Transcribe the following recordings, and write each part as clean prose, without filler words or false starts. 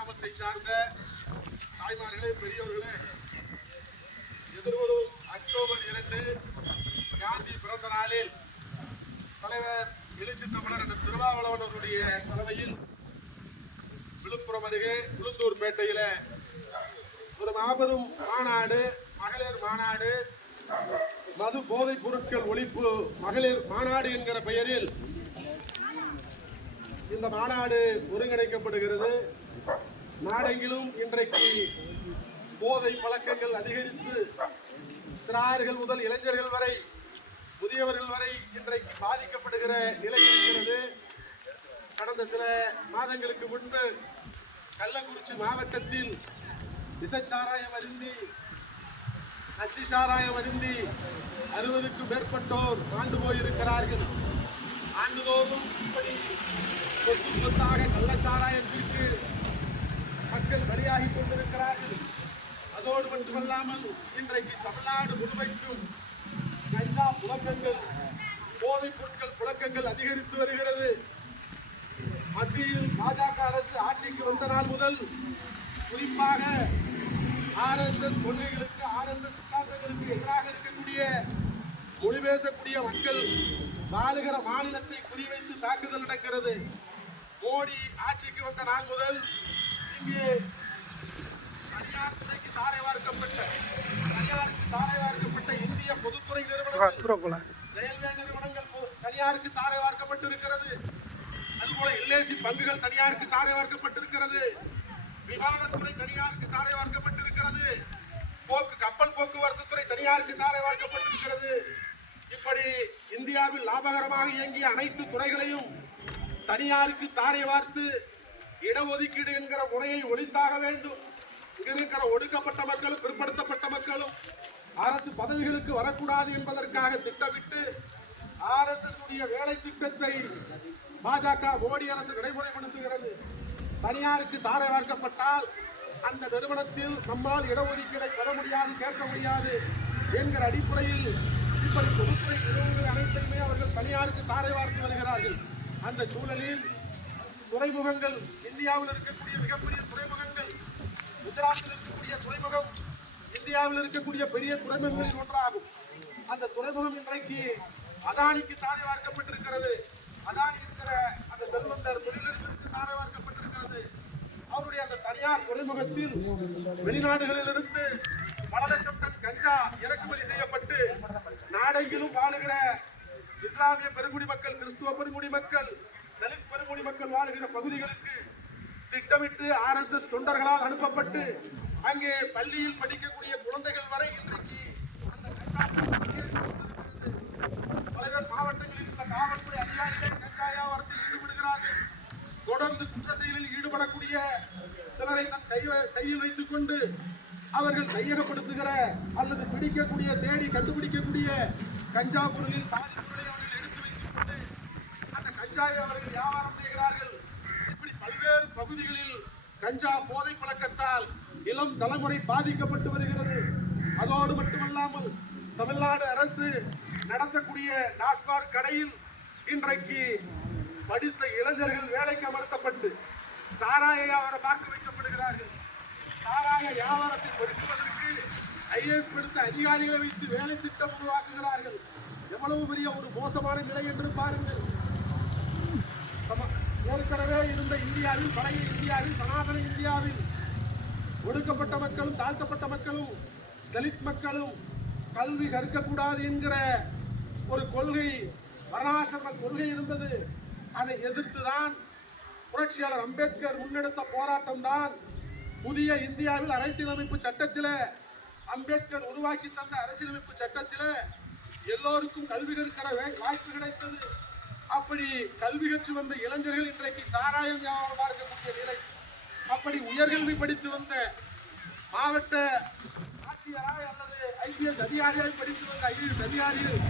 கிராமத்தை சார்ந்த சாய்மார்களே, பெரியவர்களே, எதிர்வரும் அக்டோபர் 2 காந்தி பிறந்த நாளில் தலைவர் எழுச்சி தமிழர் என்ற திருமாவளவன் அவருடைய தலைமையில் விழுப்புரம் அருகே உளுந்தூர்பேட்டையில ஒரு மாபெரும் மாநாடு, மகளிர் மாநாடு, மது போதைப் பொருட்கள் ஒழிப்பு மகளிர் மாநாடு என்கிற பெயரில் இந்த மாநாடு ஒருங்கிணைக்கப்படுகிறது. நாடெங்கிலும் இன்றைக்கு போதை பழக்கங்கள் அதிகரித்து சிறார்கள் முதல் இளைஞர்கள் வரை, முதியவர்கள் வரை இன்றைக்கு பாதிக்கப்படுகிற நிலை இருக்கிறது. கடந்த சில மாதங்களுக்கு முன்பு கள்ளக்குறிச்சி மாவட்டத்தில் விஷச்சாராயம் அருந்தி, நச்சு சாராயம் அருந்தி 60க்கும் மேற்பட்டோர் ஆண்டு போயிருக்கிறார்கள். ஆண்டுதோறும் இப்படி கொத்து கொத்தாக கள்ளச்சாராயத்திற்கு மக்கள் பலியாகி கொண்டிருக்கிறார்கள். அதோடு மட்டுமல்லாமல் இன்றைக்கு தமிழ்நாடு முழுமைக்கும் கஞ்சா புழக்கங்கள், போதைப் பொருட்கள் புழக்கங்கள் அதிகரித்து வருகிறது. மத்தியில் பாஜக அரசு ஆட்சிக்கு வந்த நாள் முதல் குறிப்பாக RSS கொள்கைகளுக்கு, RSS சித்தாந்தங்களுக்கு எதிராக இருக்கக்கூடிய மொழி பேசக்கூடிய மக்கள் வாழுகிற மாநிலத்தை குறிவைத்து தாக்குதல் நடக்கிறது. மோடி ஆட்சிக்கு வந்த நாள் முதல் இங்கே தனியார் துறைக்கு தாரை வார்க்கப்பட்ட இந்திய பொதுத்துறை நிறுவனங்கள், ரயில்வே நிறுவனங்கள் தனியாருக்கு தாரை வார்க்கப்பட்டிருக்கிறது. அதுபோல LIC பங்குகள் தனியாருக்கு தாரை வார்க்கப்பட்டிருக்கிறது. விமானத்துறை தனியாருக்கு தாரை வார்க்கப்பட்டிருக்கிறது. கப்பல் போக்குவரத்து துறை தனியாருக்கு தாரை வார்க்கப்பட்டிருக்கிறது. இப்படி இந்தியாவில் லாபகரமாக இயங்கிய அனைத்து துறைகளையும் தனியாருக்கு தாரை வார்த்து இடஒதுக்கீடு என்கிற முறையை ஒழித்தாக வேண்டும். இங்கிருக்கிற ஒடுக்கப்பட்ட மக்களும் பிற்படுத்தப்பட்ட மக்களும் அரசு பதவிகளுக்கு வரக்கூடாது என்பதற்காக திட்டமிட்டு RSS உடைய வேலை திட்டத்தை பாஜக மோடி அரசு நடைமுறைப்படுத்துகிறது. தனியாருக்கு தாரை வார்க்கப்பட்டால் அந்த நிறுவனத்தில் நம்மால் இடஒதுக்கீடை பெற முடியாது, கேட்க முடியாது என்கிற அடிப்படையில் இப்படி பொதுத்துறை நிறுவனங்கள் அனைத்தையுமே அவர்கள் தனியாருக்கு தாரை வார்த்து வருகிறார்கள். அந்த சூழலில் துறைமுகங்கள், இந்தியாவில் இருக்கக்கூடிய மிகப்பெரிய துறைமுகங்கள், குஜராத்தில் இருக்கக்கூடிய துறைமுகம் இந்தியாவில் இருக்கக்கூடிய பெரிய துறைமுகங்களில் ஒன்றாகும். அந்த துறைமுகம் இன்றைக்கு அதானிக்கு தாரை வார்க்கப்பட்டிருக்கிறது. அதானி இருக்கிற அந்த செல்வந்தர் தொழிலதிபருக்கு தாரை வார்க்கப்பட்டிருக்கிறது. அவருடைய அந்த தனியார் துறைமுகத்தில் வெளிநாடுகளிலிருந்து பல லட்சம் டன் கஞ்சா இறக்குமதி செய்யப்பட்டு நாடெங்கிலும் வாழுகிற இஸ்லாமிய பெருங்குடி மக்கள், கிறிஸ்துவ பெருங்குடி மக்கள், தலித் பெருங்குடி மக்கள் வாழுகிற பகுதிகளுக்கு திட்டமிட்டு RSS தொண்டர்களால் அனுப்பப்பட்டு அங்கே பள்ளியில் படிக்கக்கூடிய குழந்தைகள் வரை இன்றைக்கு அந்த கஞ்சா பல்வேறு மாவட்டங்களில் சில காவல்துறை அதிகாரிகள் கஞ்சா வியாபாரத்தில் ஈடுபடுகிறார்கள். தொடர்ந்து குற்ற செயலில் ஈடுபடக்கூடிய சிலரை தன் கையில் வைத்துக் கொண்டு அவர்கள் கையகப்படுத்துகிற அல்லது பிடிக்கக்கூடிய, தேடி கண்டுபிடிக்கக்கூடிய கஞ்சா பொருளில் அவர்கள் எடுத்து வைத்துக் கொண்டு அந்த கஞ்சாவை அவர்கள் வியாபாரம் செய்கிறார்கள். இப்படி பல்வேறு பகுதிகளில் கஞ்சா போதை பழக்கத்தால் இளம் தலைமுறை பாதிக்கப்பட்டு வருகிறது. அதோடு மட்டுமல்லாமல் தமிழ்நாடு அரசு நடத்தக்கூடிய டாஸ்மாக் கடையில் இன்றைக்கு படித்த இளைஞர்கள் வேலைக்கு அமர்த்தப்பட்டு சாராய வியாபாரம் பார்க்க வைக்கப்படுகிறார்கள். சாராய வியாபாரத்தை ஒடுக்குவதற்கு IAS படித்த அதிகாரிகளை வைத்து வேலை திட்டம் உருவாக்குகிறார்கள். எவ்வளவு பெரிய ஒரு மோசமான நிலை என்று பாருங்கள். ஏற்கனவே இருந்த இந்தியாவில், பழைய இந்தியாவில், சனாதன இந்தியாவில் ஒடுக்கப்பட்ட மக்களும், தாழ்த்தப்பட்ட மக்களும், தலித் மக்களும் கல்வி கற்கக்கூடாது என்கிற ஒரு கொள்கை, வர்ணாசிரம கொள்கை இருந்தது. அதை எதிர்த்துதான் புரட்சியாளர் அம்பேத்கர் முன்னெடுத்த போராட்டம் தான் புதிய இந்தியாவில் அரசியலமைப்பு சட்டத்தில், அம்பேத்கர் உருவாக்கி தந்த அரசியலமைப்பு சட்டத்தில் எல்லோருக்கும் கல்வி கற்கிற வாய்ப்பு கிடைத்தது. அப்படி கல்வி கற்று வந்த இளைஞர்கள் இன்றைக்கு சாராயம் வியாபாரம் பார்க்கக்கூடிய நிலை. அப்படி உயர்கல்வி படித்து வந்த மாவட்ட ஆட்சியராய் அல்லது IPS அதிகாரியாய் படித்து வந்த IAS அதிகாரிகள்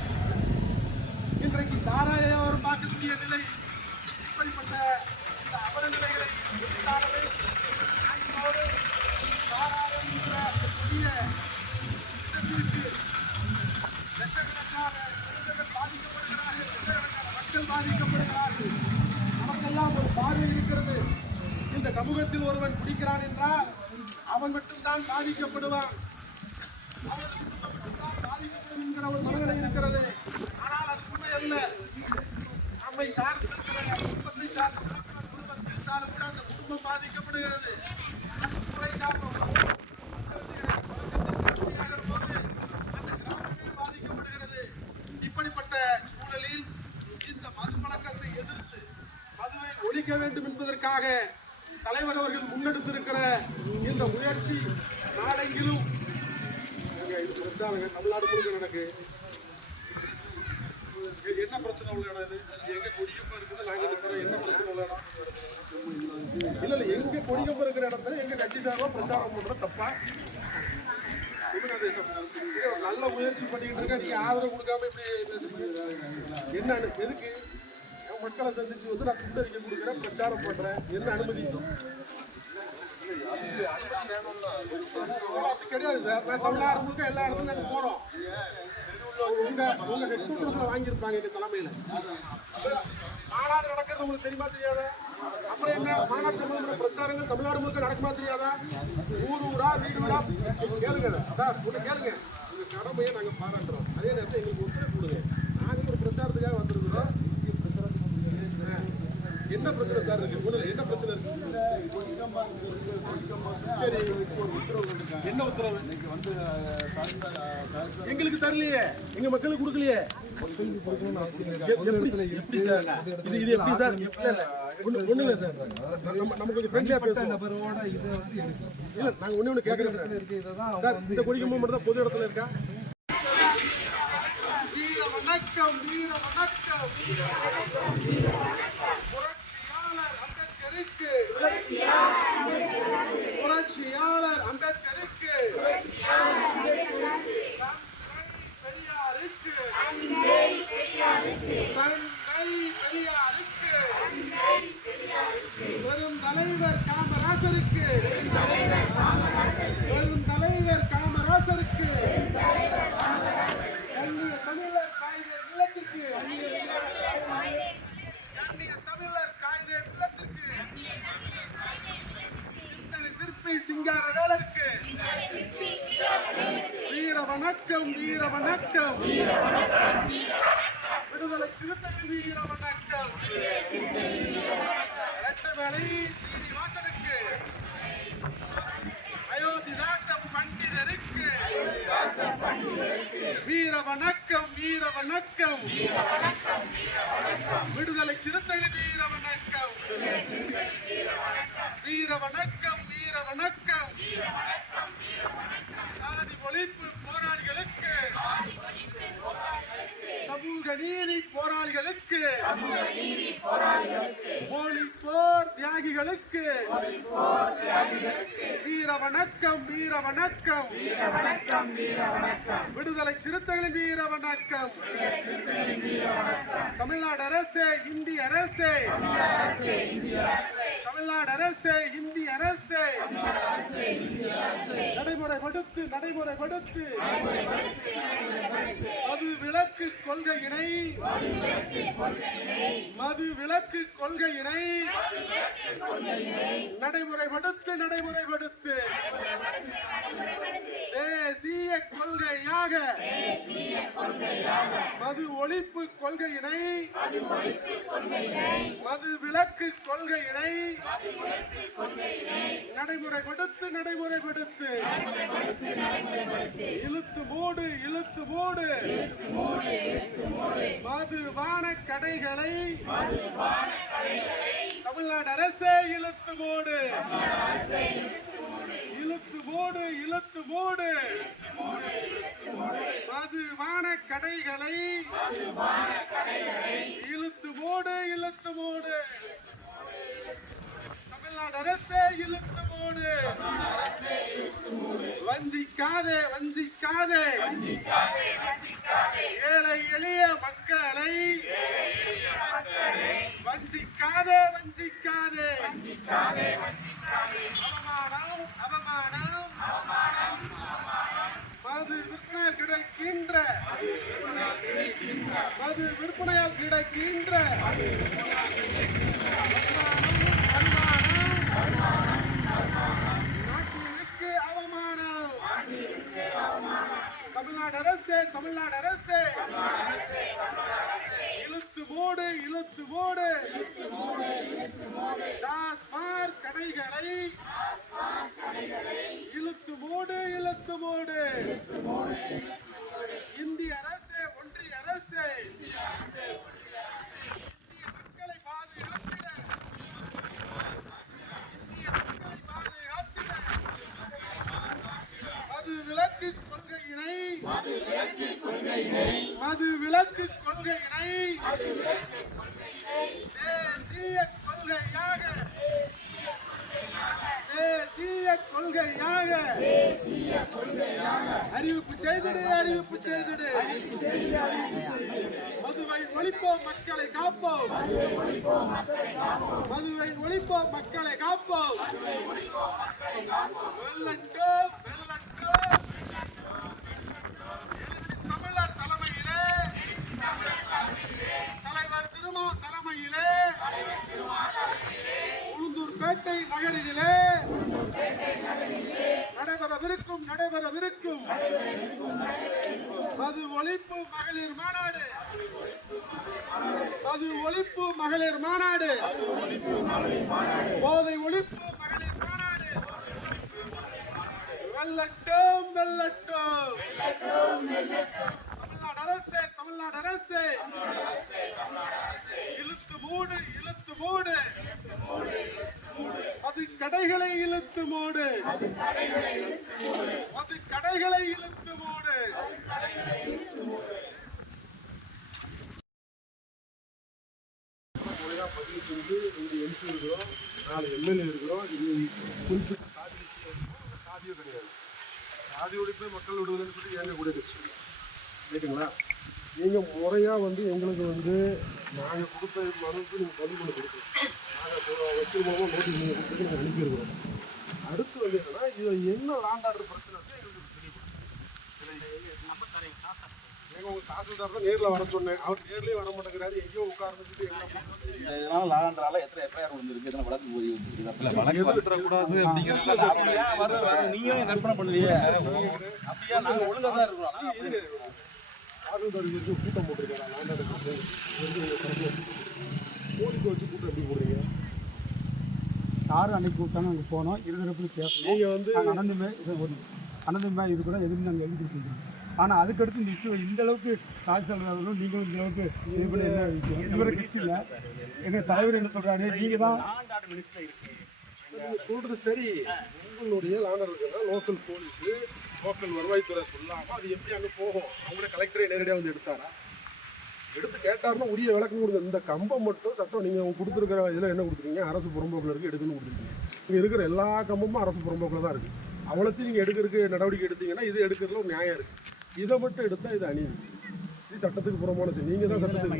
இன்றைக்கு சாராய வியாபாரம் பார்க்கக்கூடிய நிலை. இப்படிப்பட்ட இந்த அவலநிலைகளை எதிர்த்தாலே சாராயம் என்ற புதிய விஷயத்திற்கு லட்சக்கணக்கான இளைஞர்கள் பாதிக்கப்படுகிறார்கள், லட்சக்கணக்கான மக்கள் பாதிக்கப்படுகிறார்கள். நமக்கெல்லாம் ஒரு பார்வை இருக்கிறது. இந்த சமூகத்தில் குடும்பத்தில் ஒருவன் குடிக்கிறான் என்றால் அவன் மட்டும்தான் பாதிக்கப்படுவான், அவனது குடும்பம் மட்டும்தான் பாதிக்கப்படும் என்கிற ஒரு மனநிலை இருக்கிறது. ஆனால் அது உண்மை அல்ல. நம்மை சார்ந்திருக்கிற குடும்பத்தை சார்ந்திருக்கிற குடும்பத்தில் இருந்தாலும் கூட அந்த குடும்பம் பாதிக்கப்படுகிறது. முறை சார்ந்த பாதிக்கப்படுகிறது. இப்படிப்பட்ட சூழலில் இந்த மது பழக்கத்தை எதிர்த்து மதுவை ஒழிக்க வேண்டும் என்பதற்காக தலைவர் அவர்கள் முன்னெடுத்திருக்கிற இந்த முயற்சி நாடெங்கிலும் தமிழ்நாடு முழுக்க நடக்கு. என்ன பிரச்சனை உள்ள இடம் இது? எங்க கொடிக்கம்பு இருக்குது, நாங்க இருக்கிற என்ன பிரச்சனை உள்ள இடம்? இல்ல இல்ல, எங்க கொடிக்கம்பு இருக்கிற இடத்துல எங்க கட்சிக்காரோ பிரச்சாரம் பண்ற தப்பா? நல்ல முயற்சி பண்ணிக்கிட்டு இருக்க, நீங்க ஆதரவு கொடுக்காம இப்படி பேசுறீங்க. என்ன எதுக்கு? மக்களை சந்திச்சு வந்து நான் துண்டறிக்கை கொடுக்குறேன், பிரச்சாரம் பண்றேன், என்ன அனுமதி? கிடையாது சார். தமிழ்நாடு முழுக்க எல்லா இடத்துலையும் நாங்கள் போறோம். உங்க ஹெட் குவார்டர்ஸ்ல வாங்கியிருப்பாங்க எங்க தலைமையில. மாநாடு நடக்கிறது உங்களுக்கு தெரியுமா தெரியாதா? அப்புறம் என்ன மாநாடு சம்பந்தமான பிரச்சாரங்கள் தமிழ்நாடு முழுக்க நடக்குமா தெரியாதா? ஊர் ஊரா வீடு வீடா கேளுங்க சார், ஒன்று கேளுங்க. உங்க கடமையை நாங்கள் பாராட்டுறோம், அதே நேரத்தில் எங்களுக்கு ஒத்துழைப்பு கொடுங்க. நாங்கள் ஒரு பிரச்சாரத்துக்காக வந்திருக்கிறோம். என்ன பிரச்சனை சார் இருக்கு? ஒண்ணு என்ன பிரச்சனை இருக்கு? சரி, என்ன உத்தரவு? எங்களுக்கு தரலையே, எங்க மக்களுக்கு கொடுக்கலையே. எப்படி சார் இது எப்படி சார்? ஒண்ணு இல்ல சார், நம்ம கொஞ்சம் ஃப்ரெண்ட்லியா பேசுவோம். இல்ல, நாங்க ஒண்ணு கேட்கறோம் சார். சார், இந்த கொடிக்கம்பு மட்டும் தான் பொது இடத்துல இருக்கா? வீர வணக்கம், வீர வணக்கம். புரட்சியாளர் அம்பேத்கருக்கு, பெரியாருக்கு, பெரும் தலைவர் காமராசருக்கு, பெரும் தலைவர் காமராசருக்கு, கண்ணிய தமிழர் காய்தே இல்லத்திற்கு, கண்ணிய தமிழர் காய்தே இல்லத்திற்கு, சிந்தனை சிற்பி சிங்கார வேலருக்கு வீர வணக்கம், வீர வணக்கம். விடுதலை சிறுத்தைகள் வீர வணக்கம். இரட்டவேளை சீனிவாசனுக்கு, அயோத்திதாச பண்டிதருக்கு வீர வணக்கம், வீர வணக்கம். விடுதலை சிறுத்தைகள் வீர வணக்கம், வீர வணக்கம், வீர வணக்கம். சாதி ஒழிப்பு போராளிகளுக்கு, சமூக நீதி போராளிகளுக்கு, போலி போர் தியாகிகளுக்கு வீர வணக்கம், வீர வணக்கம். விடுதலை சிறுத்தைகளின் வீர வணக்கம். தமிழ்நாடு அரசே, இந்திய அரசே, தமிழ்நாடு அரசே, இந்திய அரசே, நடைமுறைப்படுத்து, நடைமுறைப்படுத்து மது விலக்கு கொள்கையினை, மது விலக்கு கொள்கையினை நடைமுறைப்படுத்து, நடைமுறைப்படுத்து. தேசிய கொள்கையாக மது ஒழிப்பு கொள்கையினை, மது விலக்கு கொள்கையினை நடைமுறைப்படுத்து, நடைமுறைப்படுத்து. இழுத்து மூடு, இழுத்து மூடு மதுபான கடைகளை, தமிழ்நாடு அரசே இழுத்து மூடு, இழுத்து மூடு, இழுத்து மூடு மதுபான கடைகளை, இழுத்து மூடு, இழுத்து மூடு. தமிழ்நாடு அரசே இழுத்து மூடு. வஞ்சிக்காதே, வஞ்சிக்காதே ஏழை எளிய மக்களை, வஞ்சிக்காதே, வஞ்சிக்காதே. அவமானம், அவமானம். மது விற்பனையால் கிடைக்கின்ற, மது விற்பனையால் கிடைக்கின்ற அவமானம், அவமானம். தமிழ்நாடு அரசே இழுத்து மூடு இழுத்து மூடு டாஸ்மாக் கடைகளை இழுத்து மூடு இழுத்து மூடு இந்திய அரசே ஒன்றிய அரசே இந்திய மக்களை பாதுகாத்திட இந்திய மக்களை பாதுகாத்திட மது விலக்கு கொள்கையினை தேசிய கொள்கையாக அறிவிப்பு செய்திடு மதுவை ஒழிப்போம் மக்களை காப்போம் வெல்லட்டும் எழுச்சி தமிழர் தலைமையிலே தலைவர் திருமா தலைமையிலே உளுந்தூர்பேட்டை நகரிலே நடைபெறவிருக்கும் மது ஒழிப்பு மகளிர் மாநாடு போதை ஒழிப்பு மகளிர் மாநாடு வெல்லட்டும் தமிழ்நாடு அரசே இழுத்து மூடு அது கடைகளை இழுத்து மூடு பதிவு செஞ்சு இங்கே எம்பி இருக்கிறோம், 4 எம்எல்ஏ இருக்கிறோம். இது குறிப்பிட்ட சாதியோ கிடையாது. சாதியோடு போய் மக்கள் விடுவதுன்னு சொல்லி ஏங்க கூட கட்சி ரைட்டுங்களா? நீங்கள் முறையாக எங்களுக்கு நாங்கள் கொடுத்த மனுக்கு நீங்கள் பதிவு பண்ணி கொடுக்கணும். நாங்கள் வச்சிருக்கோம் நோட்டீஸ் நீங்கள் கொடுத்து நாங்கள் அனுப்பியிருக்கிறோம். அடுத்து என்னன்னா இது என்ன லேண்ட் ஆர்டர் பிரச்சனை எங்களுக்கு தெரியப்படும். உங்க தாசில்தார் தான் நேரில் வர சொன்னேன். அவர் நேர்லேயே வர மாட்டேங்கிறாரு. எங்கேயோ உட்கார்ந்துட்டு இதனால லாண்டால எத்தனை எஃப்ஐஆர் வந்துருக்கு, எத்தனை வழக்கு போய் விட்டுறக்கூடாது அப்படிங்கிறதுல நீங்களும் கற்பனை பண்ணலையே. அப்படியா நாங்கள் ஒழுங்காக தான் இருக்கிறோம். தாசில்தார் கூட்டம் போட்டிருக்காங்க. லேண்ட் ஆர்டர் போலீஸ் வச்சு கூட்டம் எப்படி போடுறீங்க? யாரும் அன்னைக்கு கூப்பிட்டாங்க, அங்கே போனோம். இருதரப்புன்னு பேசணும். நீங்கள் அனந்தமே இது கூட எதுவும் நாங்கள் எழுதி கொடுத்துருக்கோம். ஆனால் அதுக்கடுத்து இந்த இஷ்யூ இந்த அளவுக்கு தாசில்தார்களும் நீங்களும் இந்த அளவுக்கு இது பண்ணி என்ன விஷயம் இவரை கிறிஸ்டில் எங்கள் தலைவர் என்ன சொல்கிறாரு, நீங்கள் தான் சொல்கிறது சரி. உங்களுடைய லேண்ட் இருக்குன்னா லோக்கல் போலீஸு லோக்கல் வருவாய்த்துறை சொல்லாமல் அது எப்படி அங்கே போகும்? அவங்கள கலெக்டரே நேரடியாக எடுத்தாரா? எடுத்து கேட்டாருன்னா உரிய விளக்கம் கொடுங்க. இந்த கம்பம் மட்டும் சட்டம் நீங்கள் கொடுத்துருக்கிற இதில் என்ன கொடுத்துருக்கீங்க? அரசு புறம்போக்கில் இருக்குது, எடுக்கணும்னு கொடுத்துருக்கீங்க. இங்கே இருக்கிற எல்லா கம்பமும் அரசு புறம்போக்கில் தான் இருக்குது. அவ்வளோத்தையும் நீங்கள் எடுக்கிறதுக்கு நடவடிக்கை எடுத்தீங்கன்னா இது எடுக்கிறதுல ஒரு நியாயம் இருக்குது. இதை மட்டும் எடுத்தால் இது அநீதி. இது சட்டத்துக்கு புறமான செய்தி. நீங்கள் தான் சட்டத்துக்கு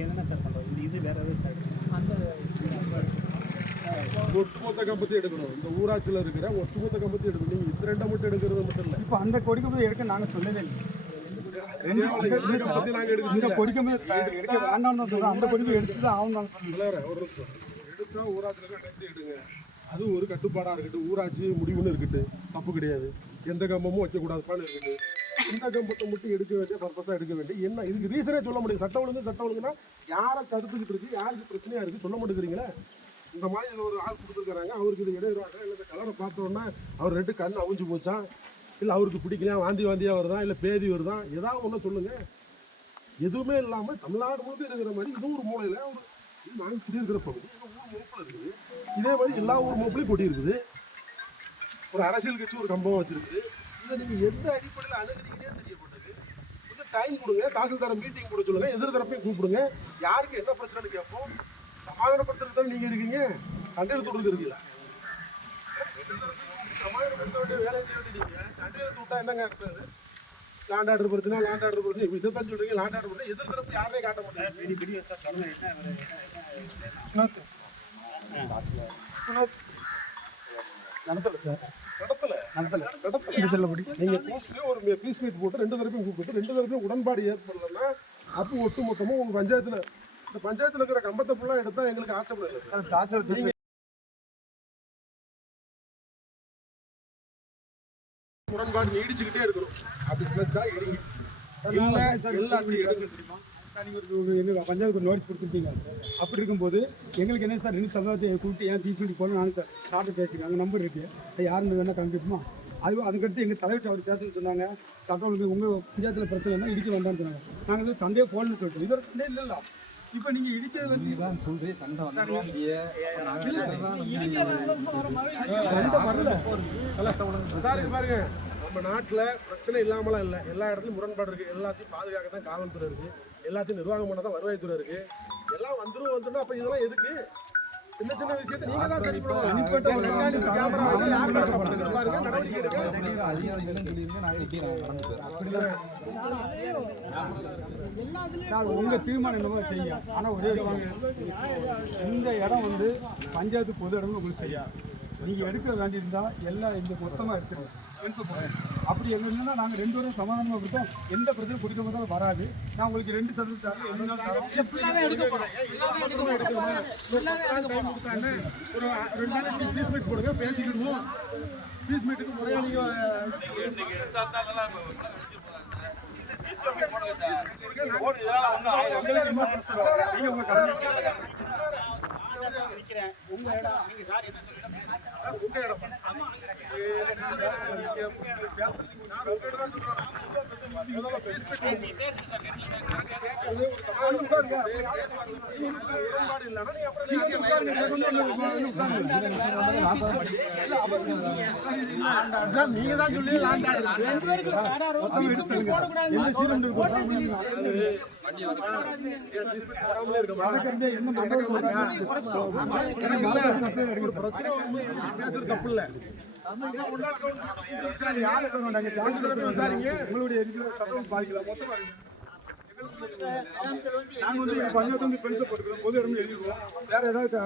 ஒட்டுமொத்த கம்பத்தை எடுக்கணும். இந்த ஊராட்சியில் இருக்கிற ஒட்டுமொத்த கம்பத்தை எடுக்கணும். நீங்கள் இது ரெண்டை மட்டும் எடுக்கிறது மட்டும் இல்லை. இப்போ அந்த கொடிக்கம்பை எடுக்க நாங்கள் சொல்லவே இல்லை. நாங்கள் எடுக்க கொடிக்கம்பை எடுக்க வேண்டாம்னு சொல்கிறோம். அந்த கொடிக்கம்பை எடுத்து தான் ஆகும். நாங்கள் சொல்லல. ஒரு நிமிஷம் எடுத்தால் ஊராட்சியில் அனைத்து எடுங்க. அது ஒரு கட்டுப்பாடாக இருக்கட்டும். ஊராட்சி முடிவுன்னு இருக்கட்டும், தப்பு கிடையாது. எந்த கம்பமும் வைக்கக்கூடாதுப்பான்னு இருக்கட்டும். இந்த கம்பத்தை மட்டும் எடுக்க வேண்டிய பர்பஸாக எடுக்க வேண்டிய என்ன இதுக்கு ரீசனே சொல்ல முடியாது. சட்டம் ஒழுங்குன்னா யாரை தடுத்துக்கிட்டு இருக்குது, யாருக்கு பிரச்சனையாக இருக்குது சொல்ல மாட்டேங்கிறீங்களே. இந்த மாதிரி இதில் ஒரு ஆள் கொடுத்துருக்காங்க, அவருக்கு இது இடையிறாங்க. இல்லை இந்த கலரை பார்த்தோன்னா அவர் 2 கண் அவிஞ்சு போச்சான், இல்லை அவருக்கு பிடிக்கலையா, வாந்தியாக வருதா, இல்லை பேதி வருதா, ஏதாவது ஒன்று சொல்லுங்கள். எதுவுமே இல்லாமல் தமிழ்நாடு முழுக்க இருக்கிற மாதிரி இதுவும் ஒரு மூலையில் ஒரு நாங்கள் குடியிருக்கிற பகுதி ஊர் மூப்பில் இருக்குது. இதே மாதிரி எல்லா ஊர் மூப்பிலையும் கொடி இருக்குது. ஒரு அரசியல் கட்சி ஒரு கம்பம் வச்சுருக்குது. இதை நீங்கள் எந்த அடிப்படையில் அணுகிறீங்கன்னே தெரியப்பட்டது. கொஞ்சம் டைம் கொடுங்க. தாசில்தார மீட்டிங் கூட சொல்லுங்கள். எதிர் தரப்பையும் கூப்பிடுங்க. யாருக்கு என்ன பிரச்சனைன்னு கேட்போம். சமாதானப்படுத்துறது தானே நீங்கள் இருக்கீங்க. சண்டையில் தொடுறது இருக்கீங்களா? சமாதானப்படுத்த வேண்டிய வேலையை செய்ய வேண்டிய சண்டையில் தொட்டா என்னங்க இருக்குது? லேண்ட் ஆர்டர் பிரச்சனை இப்போ இதை தான் சொல்கிறீங்க. லேண்ட் ஆர்டர் பிரச்சனை எதிர் தரப்பு யாருமே காட்ட மாட்டாங்க. நடத்தலை சார், நீங்கள் ஒரு பீஸ் மீட் போட்டு 2 தரப்பையும் கூப்பிட்டு 2 தரப்பையும் உடன்பாடு ஏற்படலைன்னா அப்போ ஒட்டு மொத்தமும் உங்கள் பஞ்சாயத்தில் இந்த பஞ்சாயத்தில் இருக்கிற கம்பத்தை ஃபுல்லாக எடுத்தால் எங்களுக்கு ஆசைப்படலை சார். நீங்கள் உடன்பாடு நீடிச்சுக்கிட்டே இருக்கணும். அப்படி நினைச்சா எடுங்க. எல்லாத்தையும் எடுக்க தெரியுமா சார்? நீங்கள் எங்கள் பஞ்சாயத்துக்கு நோட்டீஸ் கொடுத்துருக்கீங்க. அப்படி இருக்கும்போது எங்களுக்கு என்ன சார் 2 சமயத்தை கூப்பிட்டு ஏன் தீப்பிடி போகணும் நானும் சார் சார்ட்டு பேசிக்கிறேன். அங்கே நம்பர் இருக்குது, யாருன்னு வேணால் கண்டிப்போமா. அதுக்கடுத்து எங்கள் தலைவர்கிட்ட அவர் பேசணும்னு சொன்னாங்க. சட்டம் ஒழுங்கு உங்கள் பஞ்சாயத்தில் பிரச்சனை இருந்தால் இடிக்க வேண்டாம்னு சொன்னாங்க. நாங்கள் வந்து சண்டையே போடணும்னு சொல்லிட்டோம். இது ஒரு சண்டே இல்லைல்ல. இப்போ நீங்கள் இடிக்கிறது வந்து சொல்றேன் சண்டை வரல சார். இது பாருங்க, நம்ம நாட்டில் பிரச்சனை இல்லாமலாம் இல்லை, எல்லா இடத்துலையும் முரண்பாடு இருக்குது. எல்லாத்தையும் பாதுகாக்க தான் காவல்துறை இருக்குது, எல்லாத்தையும் நிர்வாகம் பண்ண தான் வருவாய்த்துறை இருக்குது. எல்லாம் வந்துடும். அப்போ இதெல்லாம் எதுக்கு? சின்ன சின்ன விஷயத்தை நீங்க தான் சரி பண்ணுவோம். உங்க தீர்மானம் என்னமோ செய்ய. ஆனா ஒரே விஷயம், இந்த இடம் வந்து பஞ்சாயத்து பொது இடம்னு உங்களுக்கு தெரியாது. நீங்க எடுக்க வேண்டியிருந்தா எல்லாம் இந்த மொத்தமா எடுத்துருவோம். அப்படி எங்க இல்லைன்னா நாங்க 2 பேரும் சமாதானமா இருக்கோம். எந்த பிரச்சனையும் குடிக்க போதாலும் வராது. நான் உங்களுக்கு 2% ஒரு 2 நாள் பீஸ் மீட் போடுங்க, பேசிக்கிடுவோம். பீஸ் மீட்டுக்கு முறையா நீங்க நீங்க தான் சொல்லி பேசுறது தப்பு இல்ல. உங்களுடைய பாதிக்கலாம் மொத்தமா நாங்கள் வந்து பஞ்சாயத்து வந்து பெருசை போட்டுக்கிறோம். பொது இடம் எழுதிடுவோம். வேற ஏதாவது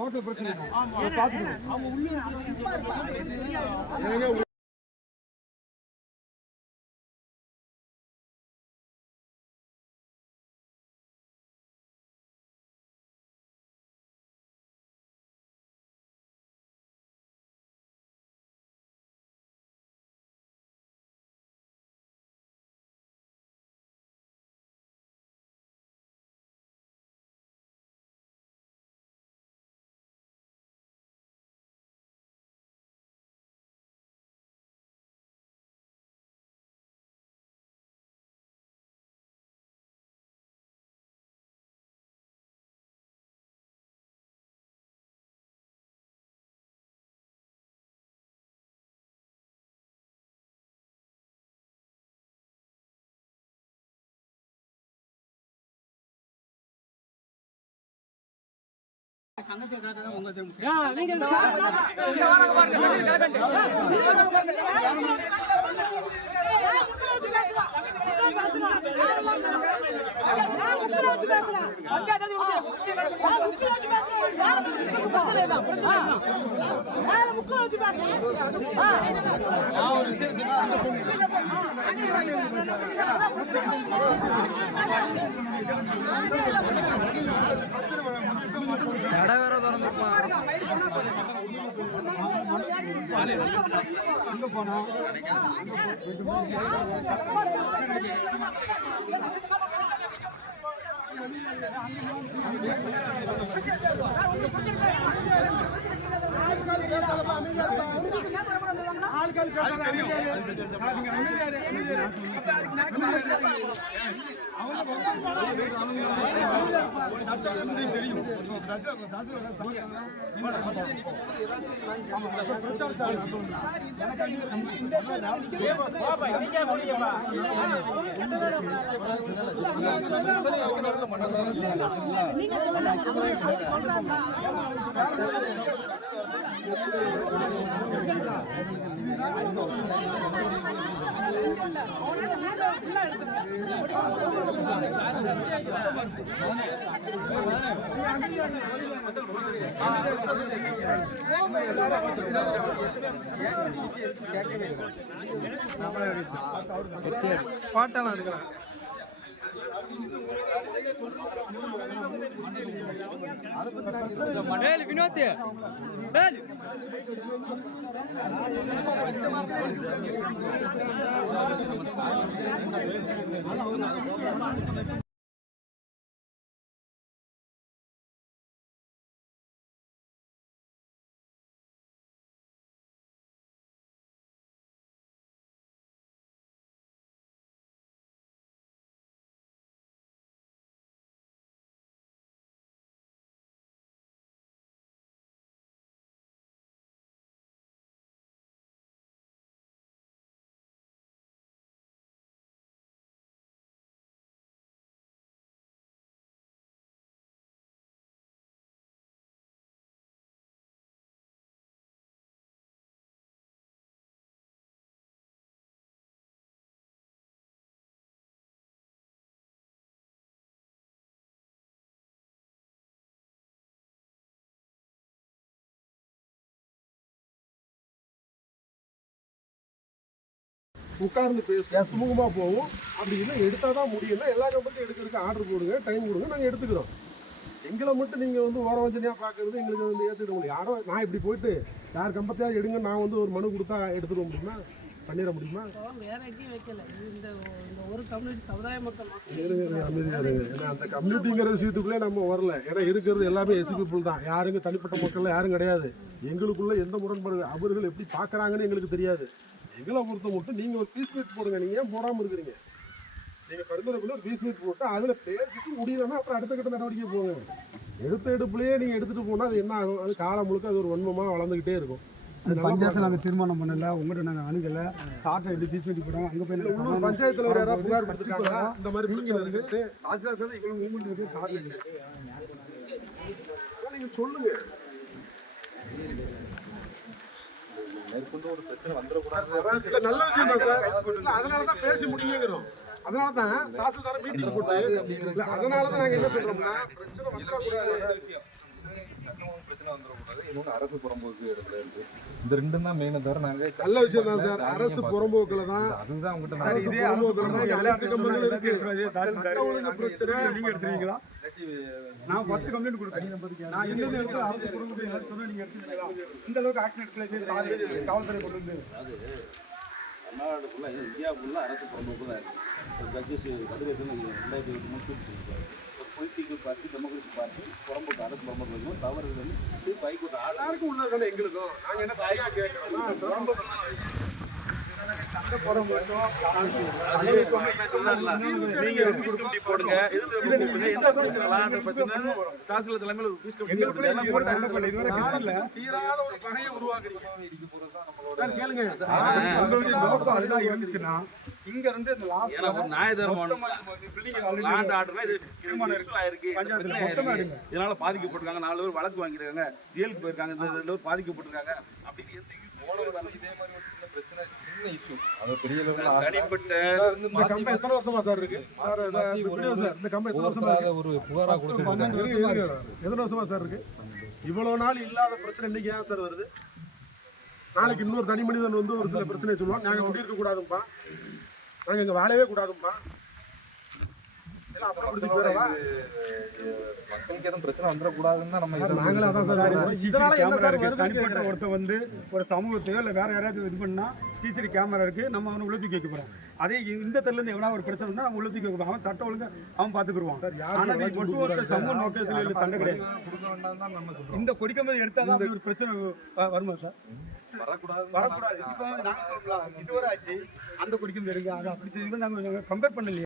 லோக்கல் பிரச்சனை பார்த்துக்கணும். அங்க போனா பாட்டெல்லாம் எடுக்கலாம். வினோத் வேலு உட்கார்ந்து பேசுங்க, சுமூகமாக போவோம். அப்படி இல்லை எடுத்தால் தான் முடியும்னா எல்லா கம்பெனியும் எடுக்கிறதுக்கு ஆர்டர் போடுங்க, டைம் கொடுங்க, நாங்கள் எடுத்துக்கிறோம். எங்களை மட்டும் நீங்கள் வந்து ஓரவஞ்சனையாக பார்க்கறது எங்களுக்கு வந்து ஏற்றுக்க முடியும். யாரோ நான் இப்படி போயிட்டு யார் கம்பத்தையாவது எடுங்க நான் வந்து ஒரு மனு கொடுத்தா எடுத்துக்க முடியுமா, பண்ணிட முடியுமா? வேற எங்கேயும் வைக்கல. இந்த ஒரு கம்யூனிட்டி சமுதாய மக்கள் அமைதியாக இருங்க. ஏன்னா அந்த கம்யூனிட்டிங்கிற விஷயத்துக்குள்ளே நம்ம வரல. ஏன்னா இருக்கிறது எல்லாமே எஸ்சி பீப்புள் தான். யாருங்க தனிப்பட்ட மக்கள் யாரும் கிடையாது. எங்களுக்குள்ள எந்த முரண்பாடு அவர்கள் எப்படி பார்க்குறாங்கன்னு எங்களுக்கு தெரியாது. எங்களை பொறுத்த மட்டும் நீங்கள் ஒரு பீஸ் மீட் போடுங்க. நீங்கள் ஏன் போடாமல் இருக்கிறீங்க? நீங்கள் பரிந்துரைக்குள்ள ஒரு பீஸ் மீட் போட்டு அதில் பேசிட்டு முடியலன்னா அப்புறம் அடுத்த கட்ட நடவடிக்கை போங்க. எடுத்த எடுப்புலேயே நீங்கள் எடுத்துகிட்டு போனால் அது என்ன ஆகும்? அது காலம் முழுக்க அது ஒரு வன்மமாக வளர்ந்துக்கிட்டே இருக்கும். பஞ்சாயத்தில் நாங்கள் தீர்மானம் பண்ணல, உங்கள்கிட்ட நாங்கள் அணுகலை, சாட்டை எப்படி பீஸ் மீட் போடுவோம். அங்கே போய் உள்ளூர் பஞ்சாயத்தில் ஒரு யாராவது புகார் கொடுத்துருக்காங்களா இந்த மாதிரி பிரச்சனை இருக்குது? ஆசிரியர் இவ்வளோ மூமெண்ட் இருக்குது, காரணம் நீங்கள் சொல்லுங்க. மேற்கொண்டு ஒரு பிரச்சனை வந்துடக்கூடாது. இல்ல நல்ல விஷயம் தான் சார். அதனால தான் பேசி முடியுங்கிறோம். அதனால தான் தாசில்தாரை மீட்டிங் போட்டு அதனால தான் நாங்கள் என்ன சொல்றோம்னா பிரச்சனை வந்துடக்கூடாது. பிரச்சனை வந்துடக்கூடாது. இன்னொன்று அரசு புறம்போக்கு இடத்துல இருக்கு. இந்த ரெண்டும் தான் மெயினை தவிர நாங்கள் நல்ல விஷயம் தான் சார். அரசு புறம்போக்கில் தான் அதுதான் அவங்ககிட்ட நீங்கள் எடுத்துருவீங்களா? நான் 10 கம்ப்ளைண்ட் கொடுத்தேன். நான் எந்தெந்த இடத்துல அரசு புறம்போக்கு சொன்னால் நீங்கள் எடுத்துருக்கீங்களா? இந்த அளவுக்கு ஆக்ஷன் எடுக்கல காவல்துறை கொண்டு வந்து தமிழ்நாடு ஃபுல்லாக இந்தியா ஃபுல்லாக அரசு புறம்போக்கு தான் இருக்குது. ஜஸ்டிஸ் கதிரேசன் 2023 ஒரு பொலிட்டிக்கல் பார்ட்டி டெமோக்ரஸி பார்ட்டி புறம்போக்கு அரசு புறம்போக்கு தவறு வந்து பைக்கூட்ட எல்லாருக்கும் உள்ளதானே எங்களுக்கும். நாங்கள் என்ன தனியாக கேட்குறோம்னா சண்டை போட மாட்டோம். நீங்க ஒரு பீஸ் கமிட்டி போடுங்க. தாசில்தார் தலைமையில் ஒரு பீஸ் கமிட்டி போடுங்க. இதுவரை கிறிஸ்டன்ல தீராத ஒரு பகையை உருவாக்குறீங்க. சார் கேளுங்க. உங்களுடைய நோக்கம் அதுதான் இருந்துச்சுன்னா இங்க இருந்து இந்த ஏன்னா ஒரு நியாய தர்மம் லேண்ட் ஆர்டர்ல இது இஷ்யூ ஆயிருக்கு. இதனால பாதிக்கப்பட்டிருக்காங்க. 4 பேர் வழக்கு வாங்கியிருக்காங்க, ஜெயிலுக்கு போயிருக்காங்க, இந்த 2 பேர் பாதிக்கப்பட்டிருக்காங்க அப்படின்னு எந்த இதே மாதிரி ஒரு சின்ன பிரச்சனை, சின்ன இஷ்யூ அது பெரிய லெவலில் தனிப்பட்ட இந்த கம்பெனி எத்தனை வருஷமா சார் இருக்கு? சார் இந்த கம்பெனி எத்தனை வருஷமா இருக்கு? ஒரு புகாராக கொடுத்துருக்காங்க. எத்தனை வருஷமா சார் இருக்கு? இவ்வளவு நாள் இல்லாத பிரச்சனை இன்னைக்கு ஏன் சார் வருது? நாளைக்கு இன்னொரு தனி மனிதன் வந்து ஒரு சில பிரச்சனையை சொல்லுவாங்க. நாங்கள் குடியிருக்க கூடாதும்பா, நாங்கள் இங்கே வாழவே கூடாதும்பா. மக்களுக்கு எதுவும் பிரச்சனை வந்துடக்கூடாதுன்னு தான் நம்ம நாங்களே அதான் சார். தனிப்பட்ட ஒருத்தர் வந்து ஒரு சமூகத்தையோ இல்லை வேற யாராவது இது பண்ணா சிசிடி கேமரா இருக்கு, நம்ம அவனை உள்ள தூக்கி வைக்க போறோம். அதே இந்த தெருல இருந்து எவனா ஒரு பிரச்சனை நம்ம உள்ள தூக்கி வைக்க போறோம். அவன் சட்டம் ஒழுங்கு அவன் பாத்துக்குருவான். ஆனா நீ ஒட்டுமொத்த சமூக நோக்கத்தில் இல்லை, சண்டை கிடையாது. இந்த கொடிக்கம்பது எடுத்தாதான் ஒரு பிரச்சனை வருமா சார்? வரக்கூடாது. இப்போ நாங்க சொல்லலாம் இதுவரை ஆச்சு, அந்த கொடிக்கம்பது எடுங்க, அதை அப்படி செய்யுங்க. நாங்கள் கம்பேர் பண்ணலையே.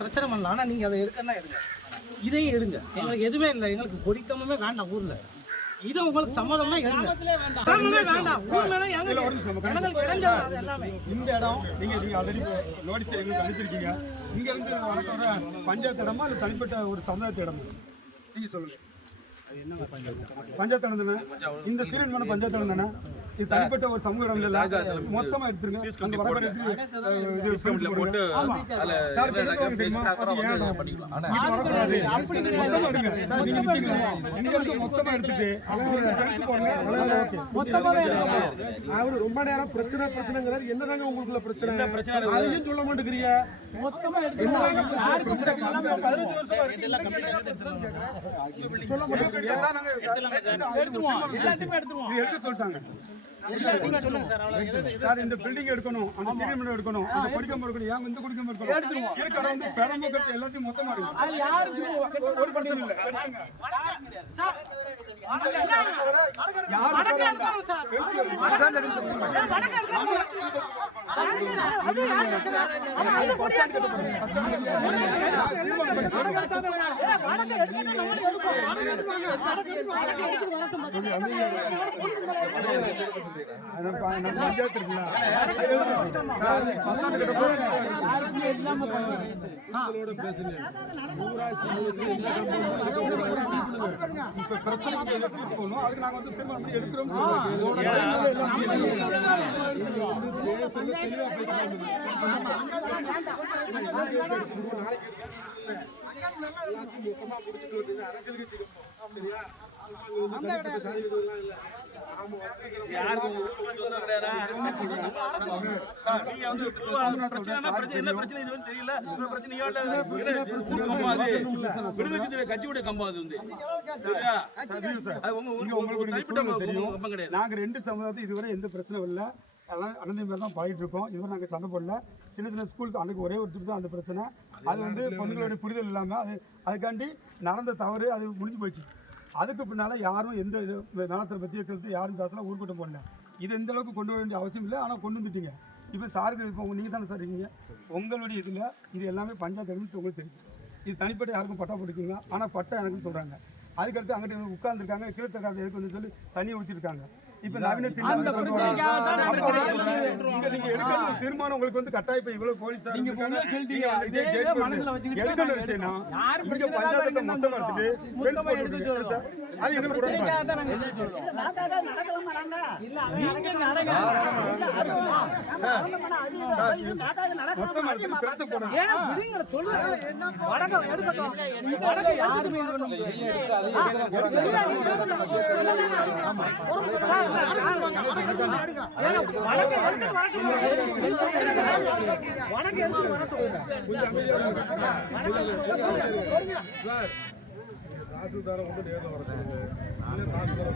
பிரச்சனை பண்ணலாம். ஆனால் நீங்கள் அதை எடுக்கன்னா எடுங்க, இதையும் எடுங்க. எங்களுக்கு எதுவுமே இல்லை, எங்களுக்கு கொடிக்கம்பமே வேண்டாம் ஊரில். இது உங்களுக்கு சம்மதம்னா எடுங்க, வேண்டாம் ஊர் மேலே எல்லாமே. இந்த இடம் நீங்கள் ஆல்ரெடி நோட்டீஸ் எங்களுக்கு அனுப்பியிருக்கீங்க. இங்கேருந்து வர பஞ்சாயத்து இடமா இல்லை தனிப்பட்ட ஒரு சமுதாயத்து இடமா நீங்கள் சொல்லுங்கள். பஞ்சாயத்து இடம் தானே, இந்த சீரன் மன பஞ்சாயத்து இடம் தானே, இது தனிப்பட்ட ஒரு சமூக இடம் இல்லை, மொத்தமாக எடுத்துருங்க. அந்த வடகரை போட்டு சார் தெரியுமா, அது ஏன் இடம் வரக்கூடாது, மொத்தமாக எடுங்க சார். நீங்கள் நிற்கிறீங்களா, இங்கே இருந்து மொத்தமாக எடுத்துட்டு அவரு ரொம்ப நேரம் பிரச்சனைங்கிறாரு. என்னதாங்க உங்களுக்குள்ள பிரச்சனை? அதையும் சொல்ல மாட்டேங்கிறீங்க. மொத்தமா 15 வருஷமா இருக்கு, சொல்ல மாட்டேங்கிறீங்க. எடுக்க சொல்லிட்டாங்க சார். இந்த பில்டிங் எடுக்கணும், அந்த சீரியல் எடுக்கணும், அந்த கொடிக்கம்பு எடுக்கணும். ஏன் இந்த கொடிக்கம்பு எடுக்கணும்? இருக்கிற வந்து பெரம்பு எல்லாத்தையும் மொத்தமா ஒரு பிரச்சனை இல்லை. இப்ப பிரச்சனை போகணும், அதுக்கு நாங்க வந்து திரும்ப எடுக்கிறோம். அரசியல் கட்சிக்கு கட்சியுடைய கம்பம் அது வந்து நாங்க ரெண்டு சமுதாயத்தை இதுவரை எந்த பிரச்சனை இல்லை, எல்லாம் அனந்தி மாதிரி தான் பாடிட்டு இருக்கோம். இதுவரை நாங்கள் சண்டை போடல. சின்ன சின்ன ஸ்கூல்ஸ் அன்றைக்கு ஒரே ஒரு ட்ரிப் தான் அந்த பிரச்சனை. அது வந்து பொண்ணுங்களுடைய புரிதல் இல்லாமல் அதுக்காண்டி நடந்த தவறு அது முடிஞ்சு போயிடுச்சு. அதுக்கு பின்னால் யாரும் எந்த இது மேலத்தை பற்றி வைக்கிறது யாரும் பேசலாம், ஊர்கூட்டம் போடல. இது எந்த அளவுக்கு கொண்டு வர வேண்டிய அவசியம் இல்லை, ஆனால் கொண்டு வந்துட்டீங்க. இப்போ சாருக்கு இப்போ நீங்கள் தானே சார் இருக்கீங்க, உங்களுடைய இதில் இது எல்லாமே பஞ்சாயத்து உங்களுக்கு தெரியும். இது தனிப்பட்ட யாருக்கும் பட்டா போட்டுருக்கீங்க, ஆனால் பட்டா எனக்குன்னு சொல்கிறாங்க. அதுக்கடுத்து அங்கிட்ட உட்கார்ந்துருக்காங்க, கீழ்த்தக்காரங்க எதுக்கு சொல்லி தண்ணியை ஊற்றிருக்காங்க. இப்ப நவீன நீங்க எடுக்கிற தீர்மானம் உங்களுக்கு வந்து கட்டாயம். இப்ப இவ்வளவு போலீஸார் எடுக்கணும் நினைச்சேன்னா இங்க பஞ்சாயத்தை மொத்தம் எடுத்துட்டு அது எங்களுக்கு மொத்தம் எடுத்துட்டு பேச போடுங்க. தாசில்தாரை வந்து நேரில் வர சொல்லுங்க. இல்லை தாசில்தாரை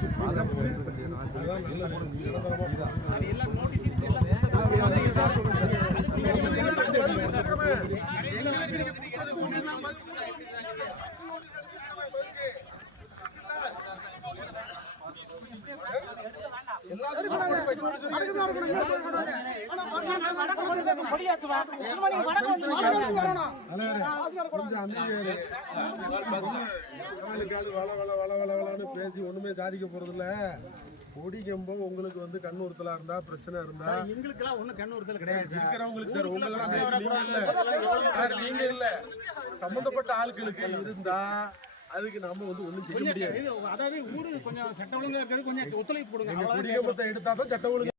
பேசி ஒண்ணுமே சாதிக்க போறதில்ல. கொடி கம்பம் உங்களுக்கு வந்து கண்ணூர்த்தலா இருந்தா பிரச்சனை இருந்தா எங்களுக்கெல்லாம் ஒன்றும் கண்ணூர்த்தல் கிடையாது இருக்கிறவங்களுக்கு சார். உங்களெல்லாம் நீங்க இல்ல சம்பந்தப்பட்ட ஆட்களுக்கு இருந்தா அதுக்கு நம்ம வந்து ஒண்ணும் செய்ய முடியாது. அதாவது ஊரு கொஞ்சம் சட்ட ஒழுங்கா இருக்கிறது கொஞ்சம் ஒத்துழைப்பு கொடுங்க. கொடி கம்பத்தை எடுத்தா தான் சட்ட ஒழுங்கு.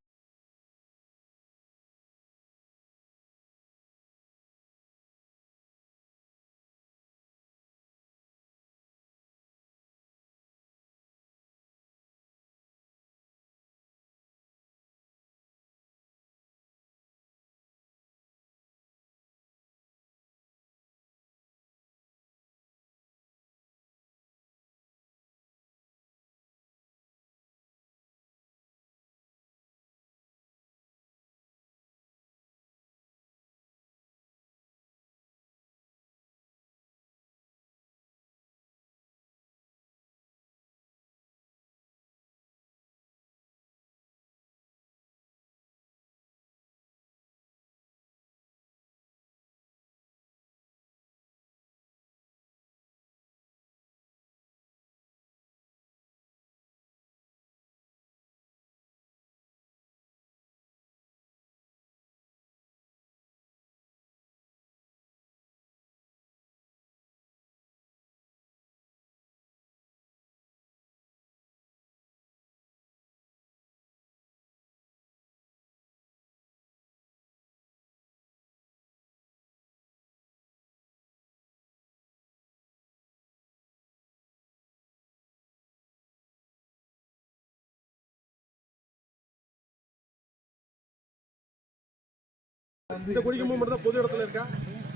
இந்த கொடிக்கம்பம் மட்டும் தான் பொது இடத்துல இருக்கா?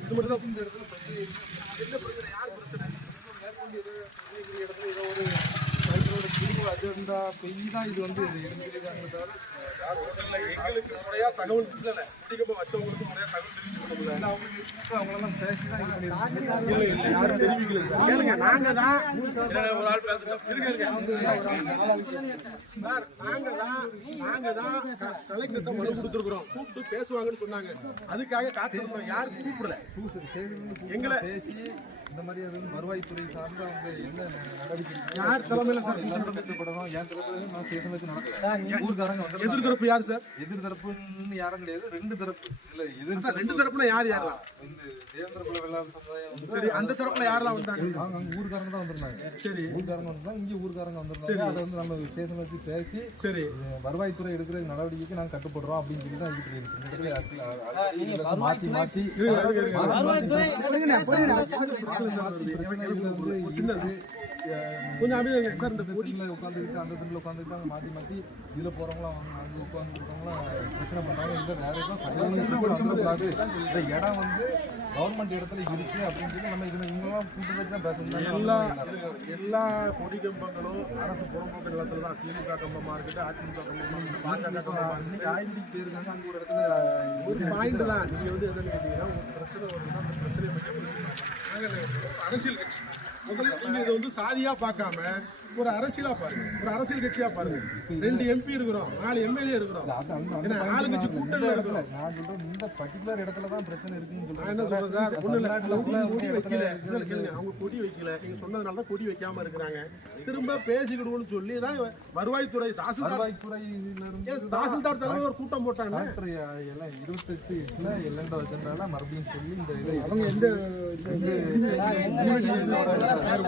இது மட்டும் தான் இந்த இடத்துல பிரச்சனை. என்ன பிரச்சனை? யார் பிரச்சனை? மேற்கொண்டு இடத்துல ஏதோ ஒரு ரைட்டரோட பிரிவு அஜெண்டா பெய் தான் இது வந்து எடுத்துருக்காங்க தவிர சார் ஒன்றும் இல்லை, எங்களுக்கு முறையா தகவல் இல்லை. கொடிக்கம்பம் வச்சவங்களுக்கு முறையா தகவல் தெரிவிச்சுக்கணும்ல. அவங்களெல்லாம் பேசி தான் இது பண்ணியிருக்காங்க. இல்லை இல்லை, யாரும் தெரிவிக்கல சார். கேளுங்க, நாங்க தான் ஒரு ஆள் பேசுறோம். சார், நாங்க தான் கலெக்டர்கிட்ட மனு கொடுத்துருக்குறோம். கூப்பிட்டு பேசுவாங்கன்னு சொன்னாங்க. அதுக்காக காத்திருந்தோம். யாரும் கூப்பிடல எங்களை. பேசி இந்த மாதிரி அது வருவாய்த்துறை சார்ந்து அவங்க என்ன நடவடிக்கை யார் தலைமையில சார் நடத்தப்படணும் என் தலைமையில நான் பேசுன வச்சு நடக்கல. ஊர்காரங்க வந்து எதிர்த்தரப்பு யார் சார்? எதிர்தரப்புன்னு யாரும் கிடையாது. ரெண்டு தரப்பு இல்ல அதான் ரெண்டு தரப்புனா யார் யாரெல்லாம்? இந்த தேவேந்திர குல வேளாண் சமுதாயம் வந்து சரி, அந்த தரப்புல யாரெல்லாம் வந்தாங்க? அவங்க ஊர்காரங்க தான் வந்திருந்தாங்க. சரி, ஊர்காரங்க வந்திருந்தாங்க. இங்கே ஊர்காரங்க வந்திருந்தாங்க. அதை வந்து நம்ம ஸ்டேஷன் வச்சு பேசி சரி, வருவாய்த்துறை எடுக்கிற நடவடிக்கைக்கு நாங்கள் கட்டுப்படுறோம் அப்படின்னு சொல்லி தான் இது மாற்றி மாற்றி சின்னது கொஞ்சம் அப்படியே சார். இந்த வீட்டில் உட்காந்துக்கிட்டு அந்த திண்டில் உட்காந்துக்கிட்டு அவங்க மாற்றி மாற்றி இதில் போகிறவங்களாம் அங்கே உட்காந்துருக்கவங்களாம் பிரச்சனை பண்ணுறாங்க. இல்லை வேற எதுவும் வந்துடக்கூடாது. இந்த இடம் வந்து கவர்மெண்ட் இடத்துல இருக்கு அப்படின்னு சொல்லி நம்ம இதில் இவங்கெல்லாம் கூட்டு வச்சு தான் பேசணும். எல்லா கொடி கம்பங்களும் அரசு புறம்போக்கு நிலத்துல தான். திமுக கம்பமா இருக்கட்டும், அதிமுக கம்பமா இருக்கட்டும், பாஜக கம்பமா இருக்கட்டும், ஆய்வுக்கு போயிருக்காங்க. அங்கே ஒரு இடத்துல ஒரு பாயிண்ட் தான். நீங்க வந்து எதுன்னு கேட்டீங்கன்னா, ஒரு பிரச்சனை வருதுன்னா அந்த பிரச்சனையை பற்றி அரசியல் கட்சி முதல்ல நீங்க இதை வந்து சாதியா பார்க்காம ஒரு அரசியலா பாருங்க, ஒரு அரசியல் கட்சியா பாருங்க. 2 MP இருக்கிறோம், 4 MLA இருக்கிறோம், ஏன்னா ஆளுங்கட்சி கூட்டணி இருக்கிறோம். நான் சொல்றேன் இந்த பர்டிகுலர் இடத்துல தான் பிரச்சனை இருக்குன்னு நான் என்ன சொல்றேன் சார், ஒண்ணு இல்ல, கொடி வைக்கல. கேளுங்க, அவங்க கொடி வைக்கல. நீங்க சொன்னதுனால தான் கொடி வைக்காம இருக்கிறாங்க. திரும்ப பேசிக்கிடுவோம்னு சொல்லி தான் வருவாய்த்துறை தாசில்தார் தலைவர் ஒரு கூட்டம் போட்டாங்க. எல்லாம் 28 எல்லாம் வச்சிருந்தால மறுபடியும் சொல்லி இந்த இதை அவங்க எந்த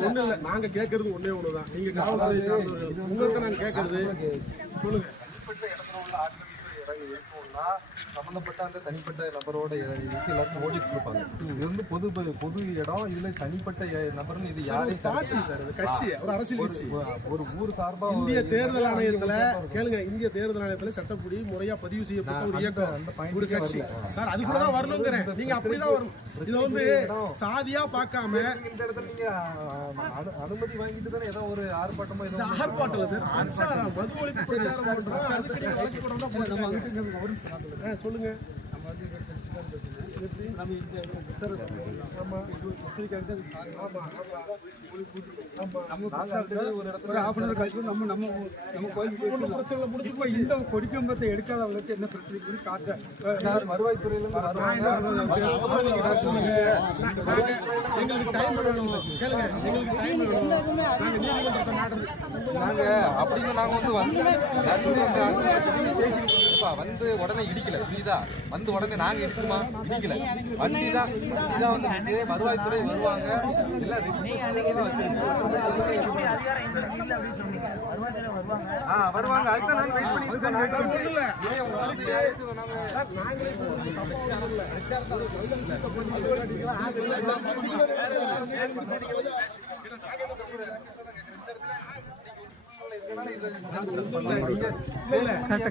ஒண்ணு இல்ல, நாங்க கேட்கறது ஒண்ணே ஒண்ணுதான். நீங்க காவல்துறை சார்ந்தவர்கள், உங்களுக்கு நாங்க கேட்கறது சொல்லுங்க. தனிப்பட்ட இடத்துல உள்ள ஆக்கிரமிப்பு இடம் இருக்கணும்னா சம்பந்தப்பட்ட அந்த தனிப்பட்ட நபரோட இதுக்கு எல்லாருக்கும் ஓடிட்டு இருப்பாங்க. இது வந்து பொது இடம். இதுல தனிப்பட்ட நபர்னு இது யாரையும் பார்ட்டி சார், இது கட்சி, ஒரு அரசியல் கட்சி. ஒரு ஊர் சார்பா இந்திய தேர்தல் ஆணையத்துல கேளுங்க, இந்திய தேர்தல் ஆணையத்துல சட்டப்படி முறையா பதிவு செய்யப்பட்ட ஒரு இயக்கம், ஒரு கட்சி சார். அது கூட தான் வரணுங்கிறேன். நீங்க அப்படிதான் வரும். இது வந்து சாதியா பார்க்காம இந்த இடத்துல நீங்க அனுமதி வாங்கிட்டு தானே ஏதோ ஒரு ஆர்ப்பாட்டமா ஏதோ ஆர்ப்பாட்டல சார், பிரச்சாரம், மது ஒழிப்பு பிரச்சாரம் பண்றோம். அதுக்கு நீங்க வழக்கு கூட தான் போடுங்க. சொல்லுங்க. இந்த கொடிக்கம்பத்தை எடுக்காதவங்களுக்கு என்ன பிரச்சனை காட்ட வருவாய்த்துறையில எங்களுக்கு டைம் வேணும். கேளுங்க, எங்களுக்கு டைம் வேணும். நாங்க நீதிமன்றத்தை நாடுறோம். நாங்க அப்படின்னு நாங்க வந்து உடனே இடிக்கல, புரியுதா? வந்து உடனே நாங்க இடிச்சுமா இடிக்கல. வண்டி தான் வந்து வருவாய்த்துறை வருவாங்க, எல்லாம் வருவாங்க. அதுதான் நாங்க வெயிட் பண்ணிட்டு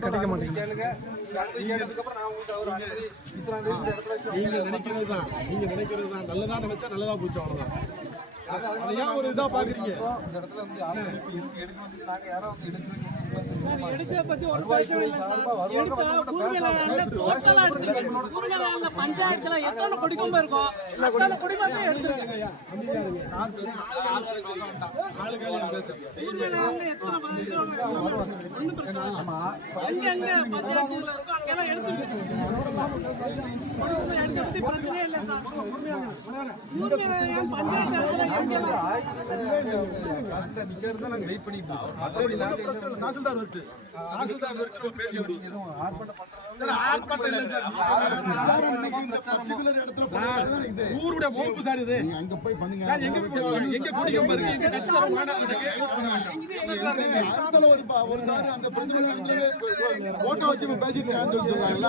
கிடைக்க மாட்டேங்குது. நீங்க நினைக்கிறது தான் நல்லதா நினைச்சா நல்லதா போச்சு, அவ்வளவுதான். அதை ஏன் ஒரு இதா பாக்குறீங்க? இந்த இடத்துல வந்து ஆக்கிரமிப்பு இருக்கு, எடுக்க வந்து நாங்க யாரோ வந்து எடுக்கிறோம். எடுக்க பத்தி ஒரு பிரச்சனை இல்ல சார். எடுத்தா ஊர்மேலாளர்ல டோட்டலா எடுத்துருங்க. ஊர்மேலாளர்ல பஞ்சாயத்துல எத்தனை குடிக்கொம்பு இருக்கும், அத்தனை குடிமத்தை எடுத்துருங்க. ஊர்மேலாளர்ல எத்தனை ஒன்றும் பிரச்சனை இல்லை. எங்க பஞ்சாயத்துல இருக்கோ அங்கெல்லாம் எடுத்துருங்க. எடுத்து பிரச்சனையே இல்லை சார். ஊர்மேலாளர் பஞ்சாயத்து இடத்துல எங்கெல்லாம் நிக்கிறது நாங்க வெயிட் பண்ணிட்டு இருக்கோம். தாசில்தார் வருது, தாசில்தார் வருது, பேசி விடுவோம். ஆர்ப்பாட்டம் இல்ல சார். ஊருடைய மோப்பு சார் இது. அங்க போய் பண்ணுங்க. சார் எங்க போடுவாங்க? எங்க குடிக்கம்பு இருக்கு? எங்க கட்சி சார் மாநாட்டுக்கு ஒரு சார் அந்த பிரதிநிதிகளே போட்டோ வச்சு பேசிட்டு சொல்றாங்கல்ல.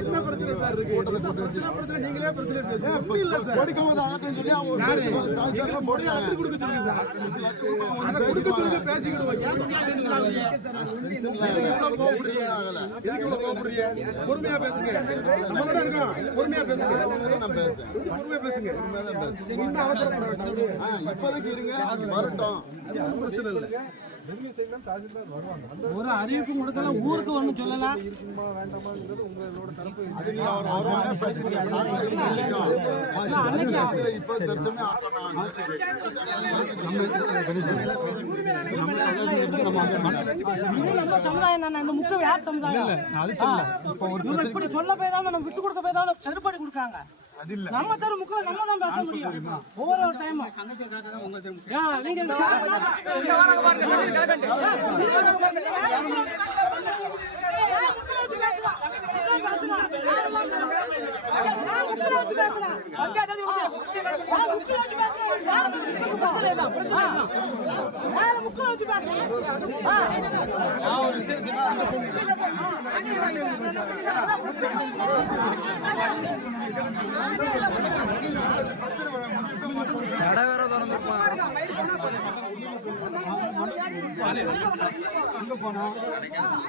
என்ன பிரச்சனை சார் இருக்கு? பிரச்சனை நீங்களே பிரச்சனை பேசுங்க. அப்படி இல்ல சார். கொடுக்காம ஆட்டம் சொல்லி அவங்க முறையா லெட்டர் கொடுக்க சொல்லுங்க சார். அந்த கொடுக்க சொல்லுங்க, பேசிக்கிடுவோம். ஏன் டென்ஷன் ஆகுது? பொறுமையா பேசுங்க. நம்ம தான் இருக்கோம். பொறுமையா பேசுங்க. பொறுமையா பேசுங்க. இப்போதைக்கு இருங்க, வரட்டும், பிரச்சனை இல்லை. ஒரு அறிவிப்பு கொடுக்கலாம், ஊருக்கு ஒண்ணு சொல்லலாம். இப்ப தற்சமயம் நம்ம சமுதாயம் தானே, இந்த முக்கிய யார் சமுதாயம்? இப்படி சொல்ல போய் தான் நம்ம விட்டு கொடுக்க போய் தான் செருப்படி கொடுக்காங்க. நம்ம தர முக்கிய நம்ம தான் பேச முடியும். ஒவ்வொரு டைமும் அங்க போனா தெரியும்.